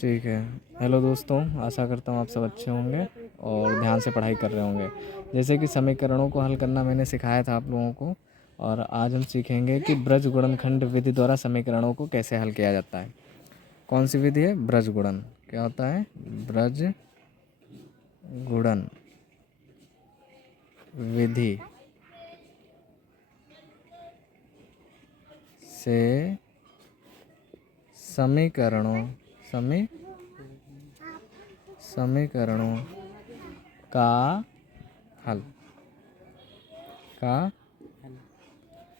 ठीक है। हेलो दोस्तों, आशा करता हूँ आप सब अच्छे होंगे और ध्यान से पढ़ाई कर रहे होंगे। जैसे कि समीकरणों को हल करना मैंने सिखाया था आप लोगों को, और आज हम सीखेंगे कि ब्रज गुणनखंड विधि द्वारा समीकरणों को कैसे हल किया जाता है। कौन सी विधि है? ब्रज गुणन। क्या होता है? ब्रज गुणन विधि से समीकरणों का हल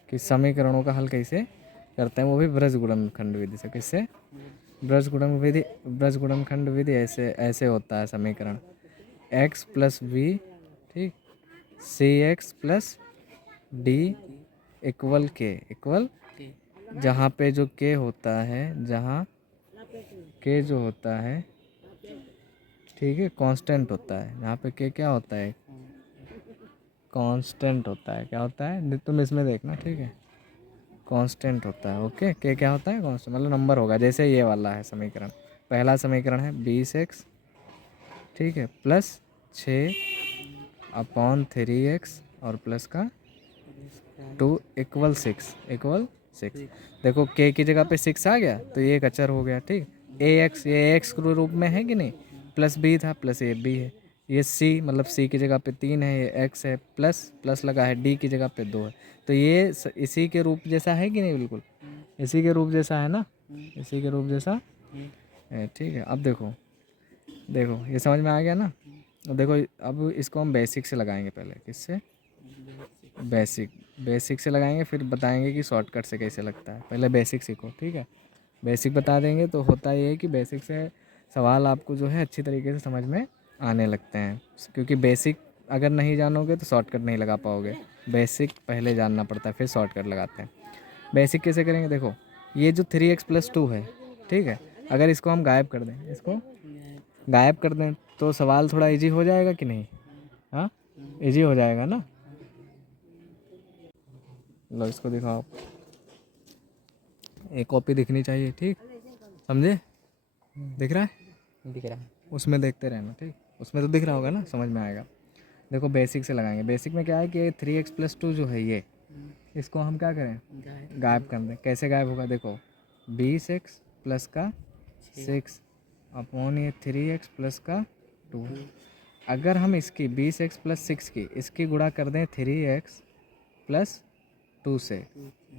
कि समीकरणों का हल कैसे करते हैं, वो भी ब्रज गुणनखंड विधि से। किससे? ब्रज गुणनखंड विधि ऐसे ऐसे होता है समीकरण। x प्लस वी, ठीक, सी एक्स प्लस डी इक्वल के, इक्वल जहाँ पे जो k होता है, जहाँ k जो होता है, ठीक है, कांस्टेंट होता है। जहाँ पे k क्या होता है? कांस्टेंट होता है। क्या होता है? तुम इसमें देखना, ठीक है, कांस्टेंट होता है। ओके, के क्या होता है? कांस्टेंट मतलब नंबर होगा। जैसे ये वाला है समीकरण, पहला समीकरण है 20x, ठीक है, प्लस 6/3x और प्लस का 2 इक्वल 6। देखो के की जगह पे 6 आ गया तो ये एक अचर हो गया, ठीक। ये एक्स के रूप में है कि नहीं? प्लस बी था, प्लस ए बी है। ये सी मतलब सी की जगह पे 3 है, ये एक्स है, प्लस प्लस लगा है, डी की जगह पे 2 है। तो ये इसी के रूप जैसा है कि नहीं? बिल्कुल इसी के रूप जैसा है ना, इसी के रूप जैसा है, ठीक है। अब देखो, देखो ये समझ में आ गया ना। अब देखो, अब इसको हम बेसिक से लगाएंगे। पहले किससे? बेसिक से लगाएंगे, फिर बताएंगे कि शॉर्टकट से कैसे लगता है। पहले बेसिक सीखो, ठीक है। बेसिक बता देंगे तो होता ये है कि बेसिक से सवाल आपको जो है अच्छी तरीके से समझ में आने लगते हैं, क्योंकि बेसिक अगर नहीं जानोगे तो शॉर्टकट नहीं लगा पाओगे। बेसिक पहले जानना पड़ता है, फिर शॉर्टकट लगाते हैं। बेसिक कैसे करेंगे? देखो, ये जो 3x+2 है, ठीक है, अगर इसको हम गायब कर दें, इसको गायब कर दें तो सवाल थोड़ा इजी हो जाएगा कि नहीं? हाँ, इजी हो जाएगा ना। लो इसको दिखाओ आप, एक कॉपी दिखनी चाहिए, ठीक, समझे? दिख रहा है? दिख रहा है। उसमें देखते रहना, ठीक, उसमें तो दिख रहा होगा ना, समझ में आएगा। देखो बेसिक से लगाएंगे। बेसिक में क्या है कि 3x+2 जो है ये, इसको हम क्या करें? गायब कर दें। कैसे गायब होगा? देखो, 20x प्लस का 6 अपॉन ये 3x प्लस का 2। अगर हम इसकी 20x प्लस 6 की इसकी गुणा कर दें 3x प्लस 2 से,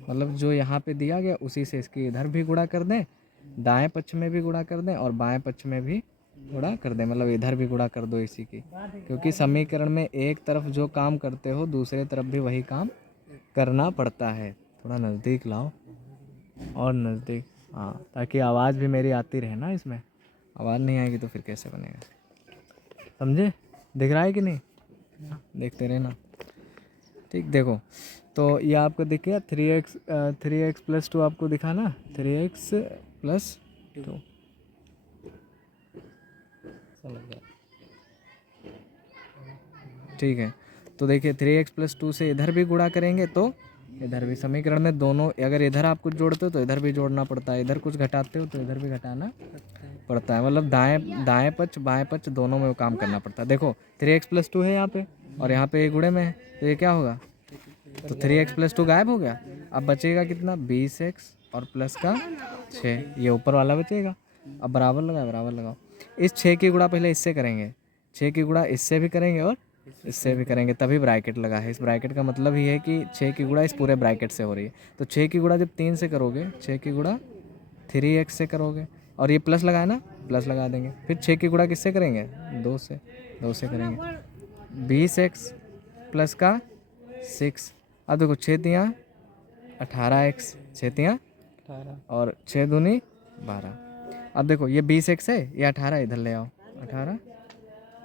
मतलब जो यहाँ पे दिया गया उसी से इसकी इधर भी गुणा कर दें, दाएं पक्ष में भी गुणा कर दें और बाएं पक्ष में भी गुणा कर दें, मतलब इधर भी गुणा कर दो इसी की। क्योंकि समीकरण में एक तरफ जो काम करते हो दूसरे तरफ भी वही काम करना पड़ता है। थोड़ा नज़दीक लाओ और नज़दीक, हाँ, ताकि आवाज़ भी मेरी आती रहे ना। इसमें आवाज़ नहीं आएगी तो फिर कैसे बनेगा? समझे? दिख रहा है कि नहीं? देखते रहना, ठीक। देखो, तो ये आपको दिख गया 3x+2 आपको दिखा ना, 3x+2, समझ गया। ठीक है। तो देखिए 3x+2 से इधर भी गुणा करेंगे तो इधर भी। समीकरण में दोनों, अगर इधर आप कुछ जोड़ते हो तो इधर भी जोड़ना पड़ता है, इधर कुछ घटाते हो तो इधर भी घटाना पड़ता है। मतलब दाएं दाएं पक्ष बाएं पक्ष दोनों में वो काम करना पड़ता है। देखो 3x+2 है यहाँ पे और यहाँ पे ये गुणे में है, तो ये क्या होगा? तो 3x+2 गायब हो गया। अब बचेगा कितना? 20x और प्लस का 6, ये ऊपर वाला बचेगा। अब बराबर लगाओ, बराबर लगाओ। इस 6 की गुणा पहले इससे करेंगे, 6 की गुणा इससे भी करेंगे और इससे भी करेंगे, तभी ब्रैकेट लगा है। इस ब्रैकेट का मतलब ये है कि 6 की गुणा इस पूरे ब्रैकेट से हो रही है। तो 6 की गुणा जब 3 से करोगे, 6 की गुणा 3x से करोगे और ये प्लस लगाए ना, प्लस लगा देंगे। फिर 6 की गुणा किससे करेंगे? 2 से, 2 से करेंगे। 20x प्लस का 6। अब देखो 6×3 18x, 6×3 18। और 6×2 12। अब देखो ये 20x है, ये 18 इधर ले आओ, 18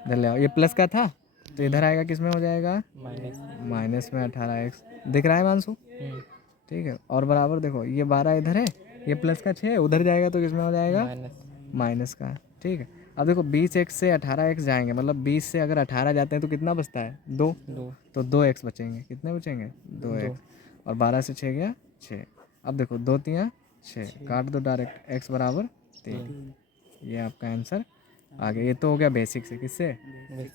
इधर ले आओ। ये प्लस का था तो इधर आएगा, किस में हो जाएगा? माइनस। माइनस में 18x। दिख रहा है मानसू? ठीक है। और बराबर देखो, ये 12 इधर है, ये प्लस का 6 उधर जाएगा तो किस में हो जाएगा? माइनस। माइनस का, ठीक है। अब देखो 20x से 18x जाएंगे, मतलब 20 से अगर 18 जाते हैं तो कितना बचता है? 2। 2। तो 2x बचेंगे। कितने बचेंगे? 2x। 2। और 12 से 6 गया 6। अब देखो 2×3 6, काट दो डायरेक्ट, x बराबर 3। 3। ये आपका आंसर आ गया। ये तो हो गया बेसिक से, किससे?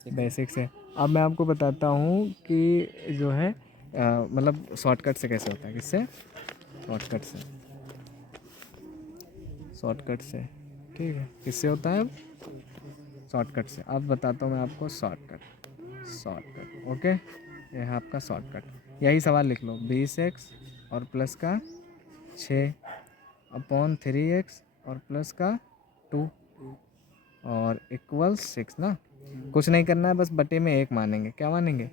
बेसिक से। अब मैं आपको बताता हूँ कि जो है मतलब शॉर्टकट से कैसे होता है। किससे? शॉर्टकट से। शॉर्टकट से, ठीक है। किससे होता है? अब शॉर्टकट से। अब बताता हूँ मैं आपको शॉर्टकट। ओके, ये है आपका शॉर्टकट। यही सवाल लिख लो, 20x और प्लस का 6 अपॉन 3x और प्लस का 2 और इक्वल 6 ना। कुछ नहीं करना है, बस बटे में 1 मानेंगे। क्या मानेंगे?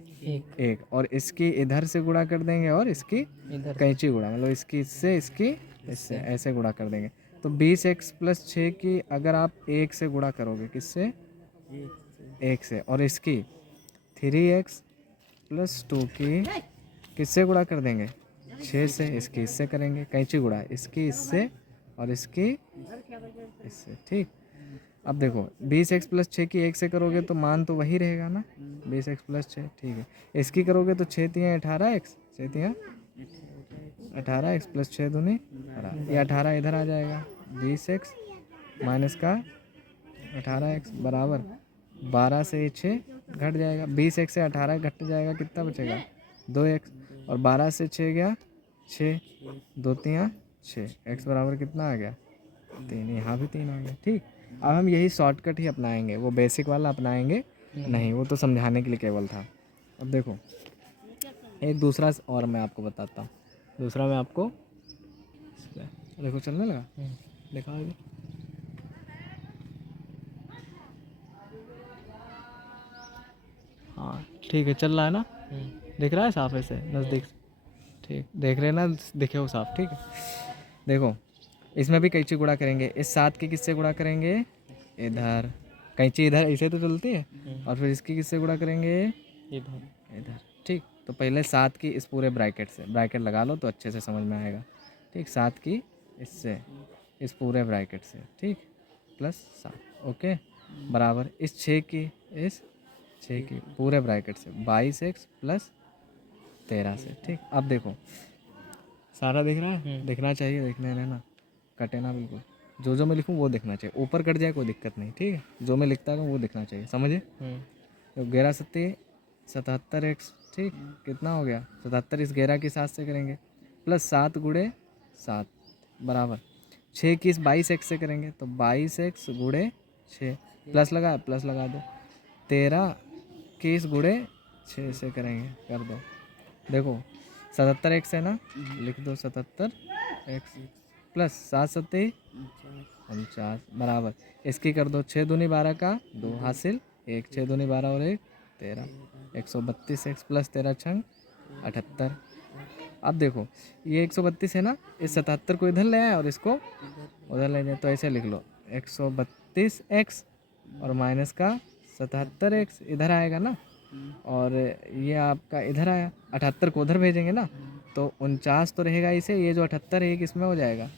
एक। और इसकी इधर से गुणा कर देंगे और इसकी इधर कैंची गुणा, मतलब इसकी इससे, इसकी इससे, ऐसे गुणा कर देंगे। तो 20x प्लस 6 की अगर आप 1 से गुणा करोगे, किससे? 1 से। और इसकी 3x प्लस 2 की किससे गुणा कर देंगे? 6 से। इसकी इससे करेंगे, कैंची गुणा, इसकी इससे और इसकी इससे, ठीक। अब देखो 20x प्लस 6 की 1 से करोगे तो मान तो वही रहेगा ना, 20x प्लस 6, ठीक है। इसकी करोगे तो 6 तियाँ 18x, 6 तियाँ 18x प्लस 6 दूनी 18, ये 18 इधर आ जाएगा। 20x माइनस का 18x बराबर 12 से ये 6 घट जाएगा। 20x से 18 घट जाएगा, कितना बचेगा? 2x। और 12 से 6 गया 6, 2 तियाँ 6, x बराबर कितना आ गया? 3। यहाँ भी 3 आ गया, ठीक। अब हम यही शॉर्टकट ही अपनाएंगे, वो बेसिक वाला अपनाएंगे नहीं, वो तो समझाने के लिए केवल था। अब देखो एक दूसरा और मैं आपको बताता हूँ। दूसरा मैं आपको देखो चलने लगा, देखा आगे। हाँ ठीक है, चल रहा है ना, दिख रहा है साफ ऐसे नज़दीक? ठीक, देख रहे हैं ना, दिखे हो साफ, ठीक है। देखो इसमें भी कैंची गुणा करेंगे। इस 7 की किससे गुणा करेंगे? इधर। कैंची इधर ऐसे तो चलती है, और फिर इसकी किससे गुणा करेंगे? इधर, ठीक। तो पहले 7 की इस पूरे ब्रैकेट से, ब्रैकेट लगा लो तो अच्छे से समझ में आएगा, ठीक। 7 की इससे, इस पूरे ब्रैकेट से, ठीक, प्लस 7, ओके, बराबर इस 6 की, इस 6 की पूरे ब्रैकेट से 22x प्लस 13 से, ठीक। अब देखो सारा दिख रहा है? दिखना चाहिए, देखने रहना, कटे ना बिल्कुल। जो जो मैं लिखूँ वो दिखना चाहिए, ऊपर कट जाए कोई दिक्कत नहीं, ठीक है। जो मैं लिखता हूँ वो दिखना चाहिए, समझे? तो 11 सत्ती 77x, ठीक। कितना हो गया? 77 इस 11 की 7 से करेंगे, प्लस 7 गुणे 7 बराबर 6 की इस 22x से करेंगे तो 22x गुणे 6, प्लस लगा दो। 13 की इस गुणे 6 से करेंगे, कर दो। देखो 77x है ना, लिख दो 77x प्लस 7 सत्ते 49 बराबर इसकी कर दो 6 दूनी 12 का 2 हासिल 1, 6 दूनी 12 और 1 13, 132x प्लस 13 छंग 78। अब देखो ये 132 है ना, इस 77 को इधर ले आए और इसको उधर ले जाए, तो ऐसे लिख लो 132x और माइनस का 77x इधर आएगा ना, और ये आपका इधर आया, 78 को उधर भेजेंगे ना, तो 49 तो रहेगा इसे, ये जो 78 है ये किस में हो जाएगा?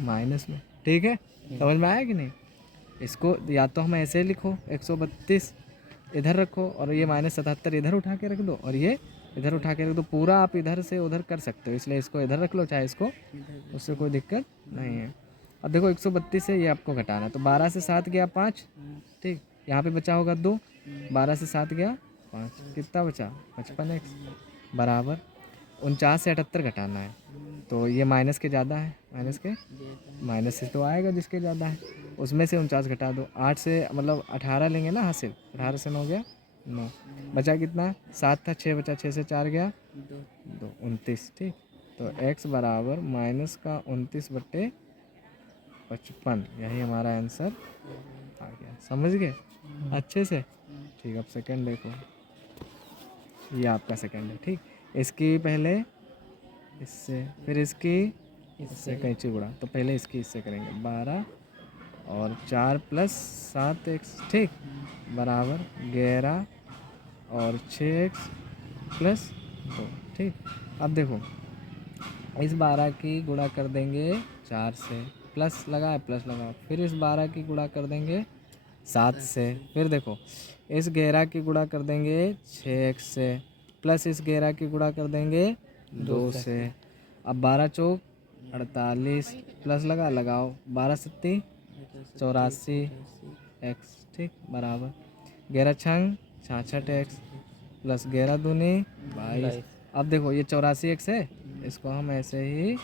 माइनस में, ठीक है। समझ में आया कि नहीं? इसको या तो हम ऐसे लिखो 132 इधर रखो और ये माइनस 77 इधर उठा के रख दो, और ये इधर उठा के रख दो, पूरा आप इधर से उधर कर सकते हो, इसलिए इसको इधर रख लो चाहे इसको, उससे कोई दिक्कत नहीं है। अब देखो 132 से ये आपको घटाना है, तो 12 से 7 गया 5, ठीक। यहाँ पे बचा होगा 2, 12 से 7 गया 5, कितना बचा? 55x बराबर 49 से 78 घटाना है, तो ये माइनस के ज़्यादा है, माइनस से तो आएगा जिसके ज़्यादा है, उसमें से 49 घटा दो। 8 से मतलब 18 लेंगे ना हासिल, 18 से 9 गया 9, बचा कितना? 7 था, 6 बचा, 6 से 4 गया 2, 29, ठीक। तो x बराबर माइनस का 29/55, यही हमारा आंसर आ गया। समझ गए अच्छे से? ठीक। अब सेकंड देखो, ये आपका सेकंड है, ठीक। इसकी पहले इससे, फिर इससे कैंची गुणा, तो पहले इसकी इससे करेंगे 12 और 4 प्लस 7x, ठीक, बराबर 11 और 6x प्लस 2, ठीक। अब देखो इस 12 की गुणा कर देंगे 4 से, प्लस लगाओ, फिर इस 12 की गुणा कर देंगे 7 से, फिर देखो इस 11 की गुणा कर देंगे 6x से, प्लस इस 11 की गुणा कर देंगे 2 से। अब 12 चौक 48, प्लस लगाओ 12 सत्ती 84 एक्स, ठीक, बराबर 11 छंग 66 एक्स प्लस 11 दूनी 22। अब देखो ये 84 एक्स है, इसको हम ऐसे ही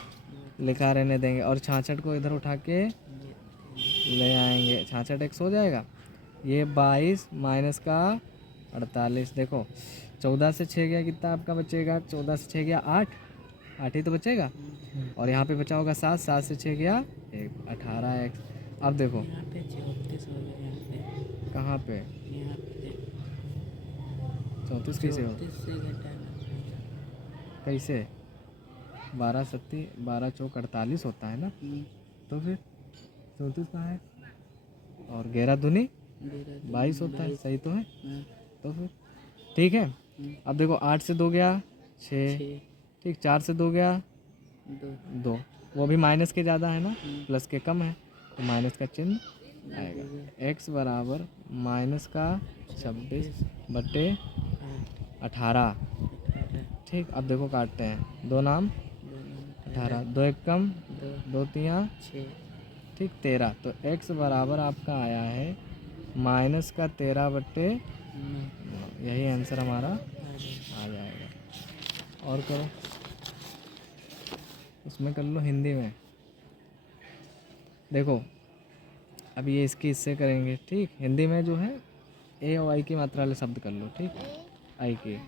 लिखा रहने देंगे और 66 को इधर उठा के ले आएंगे, 66 एक्स हो जाएगा। ये 22 माइनस का 48, देखो 14 से 6 गया, कितना आपका बचेगा? 14 से 6 गया 8, 8 ही तो बचेगा। और यहाँ पे बचा होगा 7, 7 से 6 गया 18 एक्स। अब देखो यहाँ पे 34 हो गया, यहाँ पे कहाँ पे यहाँ पे 34 कैसे हो? 34 से घटाना पड़ेगा। कैसे? 12 सत्ती 12 चौक 48 होता है ना, तो फिर 34 कहाँ है? और 11 दूनी 22 होता है, सही तो है। तो फिर ठीक है। अब देखो 8 से 2 गया 6, ठीक, 4 से 2 गया 2, वो भी माइनस के ज़्यादा है ना, प्लस के कम है, तो माइनस का चिन्ह आएगा। x बराबर माइनस का 26 बटे 18, ठीक। अब देखो काटते हैं, 2 नाम 18, 2 एक कम 2 तियाँ 6, ठीक 13, तो x बराबर आपका आया है माइनस का 13 बट्टे 9। यही आंसर हमारा आ जाएगा। और करो, उसमें कर लो हिंदी में। देखो अब ये इसकी इससे करेंगे, ठीक। हिंदी में जो है ए और आई की मात्रा वाले शब्द कर लो, ठीक। आई की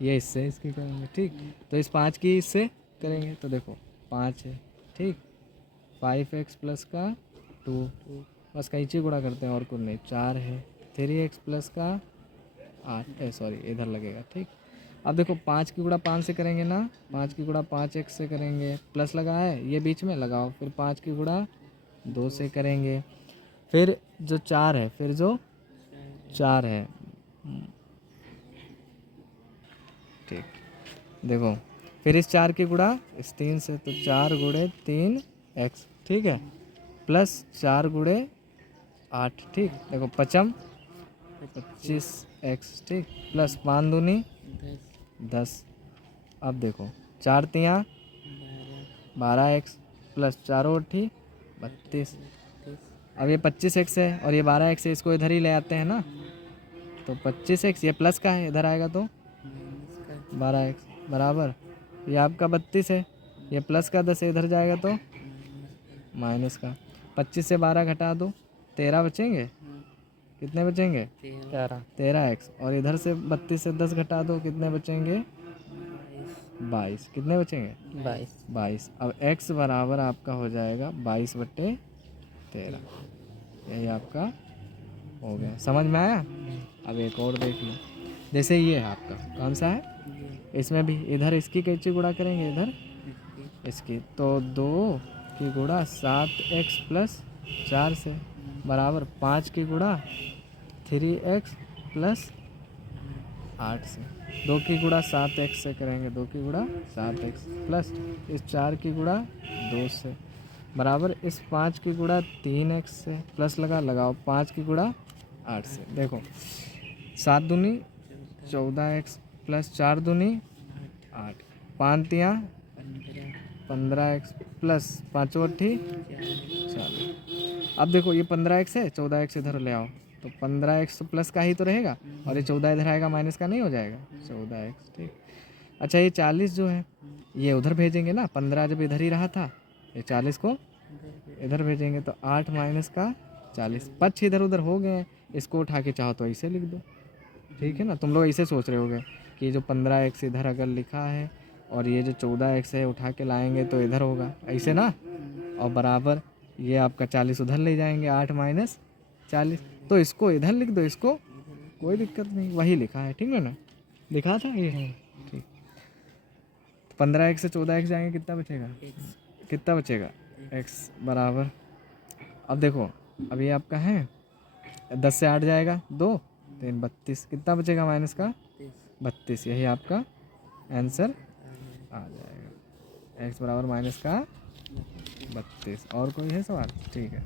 ये इससे इसकी करेंगे, ठीक। तो इस 5 की इससे करेंगे, तो देखो 5 है, ठीक। 5x प्लस का 2, बस कैंची गुणा करते हैं और कुछ नहीं। 4 है, 3x प्लस का 8, सॉरी इधर लगेगा, ठीक। अब देखो 5 की गुणा 5 से करेंगे ना, 5 की गुणा 5x से करेंगे, प्लस लगा है ये बीच में लगाओ, फिर 5 की गुणा 2 से करेंगे, फिर जो 4 है, फिर जो 4 है, ठीक। देखो फिर इस 4 की गुणा इस 3 से, तो 4 गुणे 3x, ठीक है, प्लस 4 गुणे 8, ठीक। देखो 5 25x, ठीक, प्लस 5 दूनी 10। अब देखो 4 तियाँ 12x प्लस 4 8 32। अब ये 25x है और ये 12x है, इसको इधर ही ले आते हैं ना, तो 25x ये प्लस का है, इधर आएगा तो 12x बराबर ये आपका 32 है, ये प्लस का 10 है, इधर जाएगा तो माइनस का। 25 से 12 घटा दो 13 बचेंगे, कितने बचेंगे? 13x। और इधर से 32 से 10 घटा दो, कितने बचेंगे? 22। कितने बचेंगे? 22। अब x बराबर आपका हो जाएगा 22 बट्टे 13। यही आपका हो गया, समझ में आया? अब एक और देख लो, जैसे ये है आपका, कौन सा है? इसमें भी इधर इसकी कैसे गुणा करेंगे, इधर इसकी, तो 2 की गुणा 7x प्लस 4 से बराबर 5 की गुणा 3x प्लस 8 से, 2 की गुणा 7x से करेंगे, 2 की गुणा 7x प्लस इस 4 की गुणा 2 से बराबर इस 5 की गुणा 3x से, प्लस लगाओ 5 की गुणा 8 से। देखो 7 दूनी 14x प्लस 4 दूनी 8, 5 तियाँ 15x प्लस 5 8 40। अब देखो ये 15x है, 14x इधर ले आओ, तो 15x तो प्लस का ही तो रहेगा, और ये 14 इधर आएगा, माइनस का नहीं हो जाएगा, 14x, ठीक। अच्छा ये 40 जो है ये उधर भेजेंगे ना, 15 जब इधर ही रहा था, ये 40 को इधर भेजेंगे, तो 8 माइनस का 40, पक्ष इधर उधर हो गए, इसको उठा के चाहो तो ऐसे लिख दो, ठीक है ना। तुम लोग ऐसे सोच रहे होगे कि जो 15x इधर अगर लिखा है और ये जो 14x है उठा के लाएंगे तो इधर होगा, ऐसे ना, और बराबर ये आपका 40 उधर ले जाएंगे, 8 माइनस 40, तो इसको इधर लिख दो, इसको कोई दिक्कत नहीं, वही लिखा है, ठीक है ना, लिखा था ये, ठीक। 15x से 14x जाएंगे, कितना बचेगा? कितना बचेगा? x बराबर, अब देखो अब ये आपका है 10 से 8 जाएगा 2, 3 32, कितना बचेगा माइनस का 32। यही आपका आंसर आ जाएगा, x बराबर माइनस का 32। और कोई है सवाल? ठीक है।